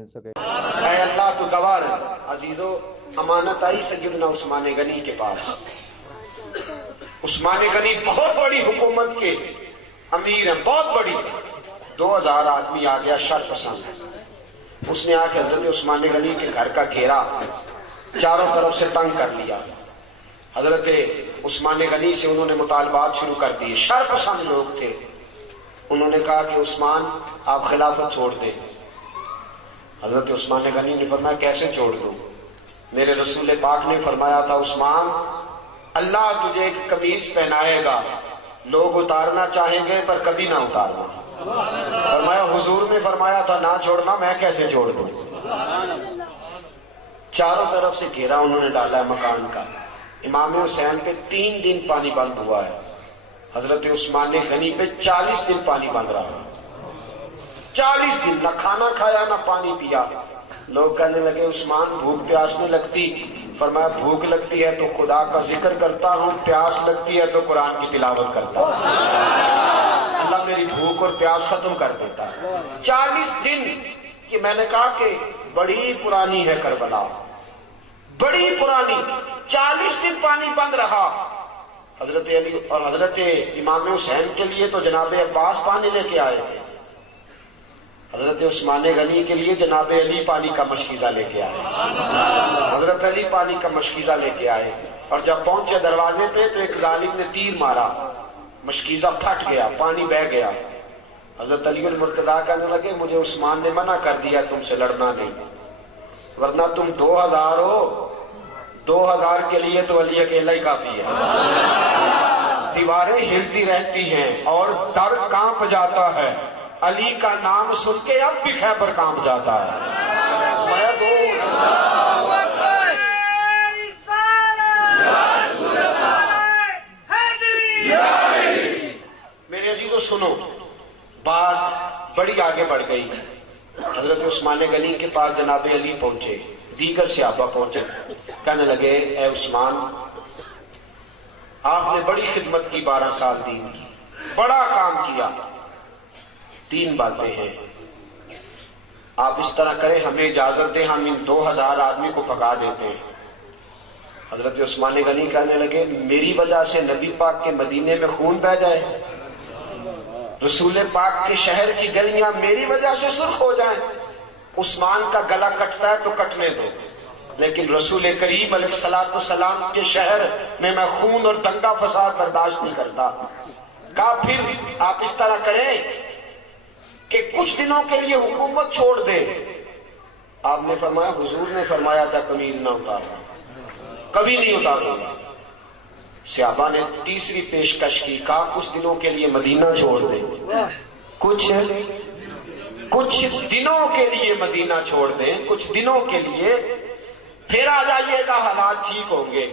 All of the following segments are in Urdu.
اے اللہ تو گوار عزیزو، امانت آئی سیدنا عثمان غنی کے پاس۔ عثمان غنی بہت بڑی حکومت کے امیر ہیں، بہت بڑی۔ 2000 آدمی آ گیا شر پسند۔ اس نے آ کے حضرت عثمان غنی کے گھر کا گھیرا چاروں طرف سے تنگ کر لیا۔ حضرت عثمان غنی سے انہوں نے مطالبات شروع کر دیے۔ شر پسند لوگ تھے۔ انہوں نے کہا کہ عثمان آپ خلافت چھوڑ دیں۔ حضرت عثمان غنی نے فرمایا کیسے چھوڑ دوں؟ میرے رسول پاک نے فرمایا تھا عثمان اللہ تجھے ایک قمیض پہنائے گا، لوگ اتارنا چاہیں گے پر کبھی نہ اتارنا۔ فرمایا حضور نے فرمایا تھا نہ چھوڑنا، میں کیسے چھوڑ دوں؟ چاروں طرف سے گھیرا انہوں نے ڈالا ہے مکان کا۔ امام حسین پہ 3 دن پانی بند ہوا ہے، حضرت عثمان غنی پہ 40 دن پانی بند رہا۔ 40 دن نہ کھانا کھایا نہ پانی پیا۔ لوگ کہنے لگے عثمان بھوک پیاس نہیں لگتی؟ فرمایا بھوک لگتی ہے تو خدا کا ذکر کرتا ہوں، پیاس لگتی ہے تو قرآن کی تلاوت کرتا ہوں، اللہ میری بھوک اور پیاس ختم کر دیتا ہے۔ 40 دن کہ میں نے کہا کہ بڑی پرانی ہے کربلا، بڑی پرانی۔ 40 دن پانی بند رہا۔ حضرت علی اور حضرت امام حسین کے لیے تو جناب عباس پانی لے کے آئے تھے، حضرت عثمان غنی کے لیے جناب علی پانی کا مشکیزہ لے کے آئے، حضرت علی پانی کا مشکیزہ لے کے آئے۔ اور جب پہنچے دروازے پہ تو ایک ظالم نے تیر مارا، مشکیزہ پھٹ گیا، پانی بہہ گیا۔ حضرت علی المرتضیٰ کہنے لگے مجھے عثمان نے منع کر دیا تم سے لڑنا نہیں، ورنہ تم 2000 ہو، 2000 کے لیے تو علی اکیلا ہی کافی ہے۔ دیواریں ہلتی رہتی ہیں اور در کانپ جاتا ہے، علی کا نام سن کے اب بھی خیبر کانپ جاتا ہے۔ میرے عزیزو سنو، بات بڑی آگے بڑھ گئی۔ حضرت عثمان غنی کے پاس جناب علی پہنچے، دیگر صحابہ پہنچے، کہنے لگے اے عثمان آپ نے بڑی خدمت کی، 12 سال دین کی، بڑا کام کیا، 3 باتیں ہیں، آپ اس طرح کریں ہمیں اجازت دیں ہم ان 2000 آدمی کو بھگا دیتے ہیں۔ حضرت عثمان غنی کہنے لگے میری وجہ سے نبی پاک کے مدینے میں خون بہہ جائے، رسول پاک کے شہر کی گلیاں میری وجہ سے سرخ ہو جائیں؟ عثمان کا گلا کٹتا ہے تو کٹنے دو، لیکن رسول کریم علیہ السلام کے شہر میں میں خون اور دنگا فساد برداشت نہیں کرتا۔ کہا پھر آپ اس طرح کریں کہ کچھ دنوں کے لیے حکومت چھوڑ دیں۔ آپ نے فرمایا حضور نے فرمایا تھا قمیض نہ اتارنا، کبھی نہیں اتاروں گا۔ صحابہ نے تیسری پیشکش کی، کہا کچھ دنوں کے لیے مدینہ چھوڑ دیں، کچھ دنوں کے لیے مدینہ چھوڑ دیں، کچھ دنوں کے لیے، پھر آ جائیے گا حالات ٹھیک ہوں گے۔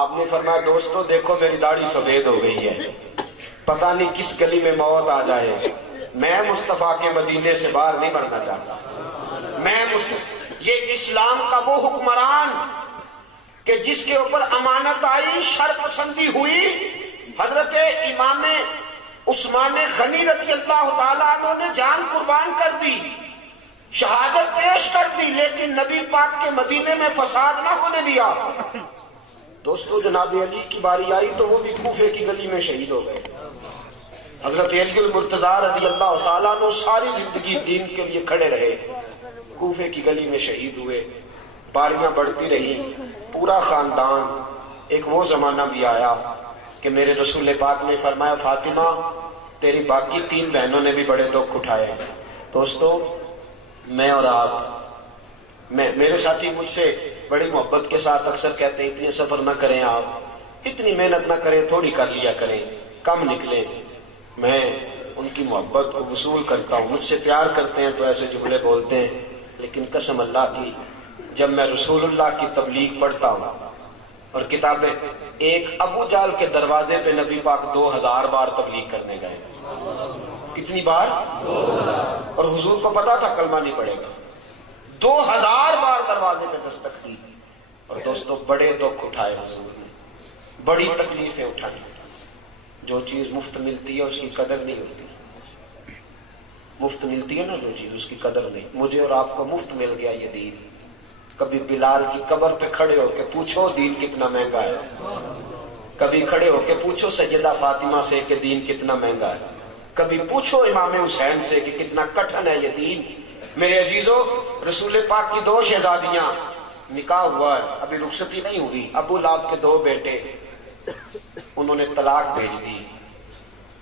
آپ نے فرمایا دوستو دیکھو میری داڑھی سفید ہو گئی ہے، پتہ نہیں کس گلی میں موت آ جائے، میں مصطفیٰ کے مدینے سے باہر نہیں مرنا چاہتا۔ یہ اسلام کا وہ حکمران کہ جس کے اوپر امانت آئی، شر پسندی ہوئی، حضرت امام عثمان غنی رضی اللہ تعالیٰ عنہ نے جان قربان کر دی، شہادت پیش کر دی، لیکن نبی پاک کے مدینے میں فساد نہ ہونے دیا۔ دوستو جناب علی کی باری آئی تو وہ بھی کوفے کی گلی میں شہید ہو گئے۔ حضرت علی المرتضیٰ رضی اللہ تعالیٰ عنہ ساری زندگی دین کے لیے کھڑے رہے، کوفے کی گلی میں شہید ہوئے۔ باریاں بڑھتی رہی، پورا خاندان۔ ایک وہ زمانہ بھی آیا کہ میرے رسول پاک نے فرمایا فاطمہ تیری باقی 3 بہنوں نے بھی بڑے دکھ اٹھائے ہیں۔ دوستو میں اور آپ، میرے ساتھی مجھ سے بڑی محبت کے ساتھ اکثر کہتے ہیں اتنے سفر نہ کریں آپ، اتنی محنت نہ کریں، تھوڑی کر لیا کریں، کم نکلیں۔ میں ان کی محبت کو وصول کرتا ہوں، مجھ سے پیار کرتے ہیں تو ایسے جملے بولتے ہیں، لیکن قسم اللہ کی جب میں رسول اللہ کی تبلیغ پڑھتا ہوں اور کتابیں، ایک ابو جہل کے دروازے پہ نبی پاک 2000 بار تبلیغ کرنے گئے۔ کتنی بار؟ 2000۔ اور حضور کو پتا تھا کلمہ نہیں پڑے گا، 2000 بار دروازے پہ دستک دی۔ اور دوستو بڑے دکھ اٹھائے حضور نے، بڑی تکلیفیں اٹھائیں۔ جو چیز مفت ملتی ہے اس کی قدر نہیں ہوتی، مفت ملتی ہے نا جو چیز اس کی قدر نہیں. مجھے اور آپ کو مفت مل گیا یہ دین. کبھی بلال کی قبر پہ کھڑے ہو کے پوچھو دین کتنا مہنگا ہے. کبھی کھڑے ہو کے پوچھو سیدہ فاطمہ سے کہ دین کتنا مہنگا ہے. کبھی پوچھو امام حسین سے کہ کتنا کٹھن ہے یہ دین. میرے عزیزو، رسول پاک کی 2 شہزادیاں، نکاح ہوا ہے، ابھی رخصتی نہیں ہوئی. ابو لہب کے 2 بیٹے، انہوں نے طلاق بھیج دی.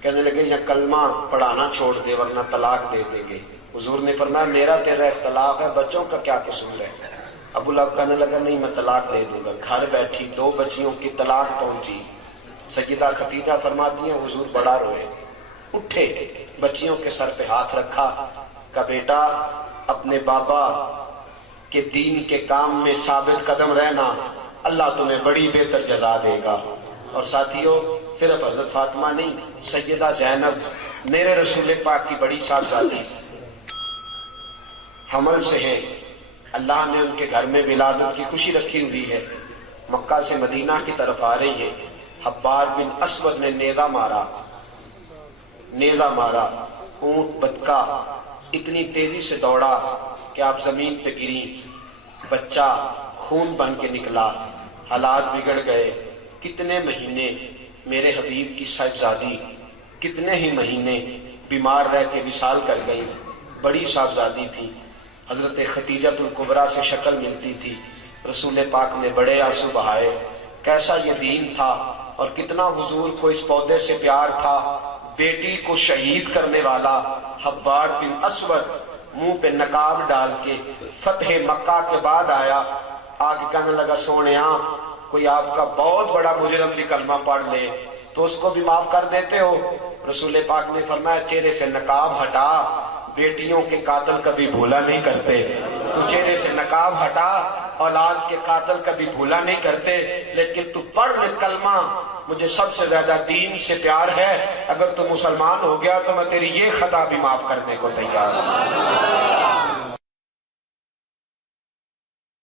کہنے لگے یا کلمہ پڑھانا چھوڑ دے ورنہ طلاق دے دیں گے. حضور نے فرمایا میرا تیرا اختلاف ہے، بچوں کا کیا قصور ہے. ابو لہب کہنے لگا نہیں میں طلاق دے دوں گا. گھر بیٹھی 2 بچیوں کی طلاق پہنچی. سیدہ خدیجہ فرماتی ہیں حضور بڑا روئے، اٹھے، بچیوں کے سر پہ ہاتھ رکھا، کہا بیٹا اپنے بابا کے دین کے کام میں ثابت قدم رہنا، اللہ تمہیں بڑی بہتر جزا دے گا. اور ساتھیوں، صرف حضرت فاطمہ نہیں، سیدہ زینب میرے رسول پاک کی بڑی صاحبزادی حمل سے ہیں. اللہ نے ان کے گھر میں ولادت کی خوشی رکھی ہوئی ہے. مکہ سے مدینہ کی طرف آ رہی ہیں. حبار بن اسود نے نیزہ مارا. اونٹ بدکا اتنی تیزی سے دوڑا کہ آپ زمین پہ گری. بچہ خون بن کے نکلا. حالات بگڑ گئے. کتنے مہینے میرے حبیب کی صاحبزادی کتنے ہی مہینے بیمار رہ کے وصال کر گئی. بڑی صاحبزادی تھی. حضرت خدیجۃ الکبریٰ سے شکل ملتی تھی. رسول پاک نے بڑے آنسو بہائے. کیسا یہ دین تھا اور کتنا حضور کو اس پودے سے پیار تھا. بیٹی کو شہید کرنے والا حبار بن اسود منہ پہ نقاب ڈال کے فتح مکہ کے بعد آیا. آگے کہنے لگا سونیا کوئی آپ کا بہت بڑا مجرم بھی کلمہ پڑھ لے تو اس کو بھی معاف کر دیتے ہو. رسول پاک نے فرمایا چہرے سے نقاب ہٹا، بیٹیوں کے قاتل کبھی بھولا نہیں کرتے. تو چہرے سے نقاب ہٹا، اولاد کے قاتل کبھی بھولا نہیں کرتے. لیکن تو پڑھ لے کلمہ، مجھے سب سے زیادہ دین سے پیار ہے. اگر تو مسلمان ہو گیا تو میں تیری یہ خطا بھی معاف کرنے کو تیار ہوں.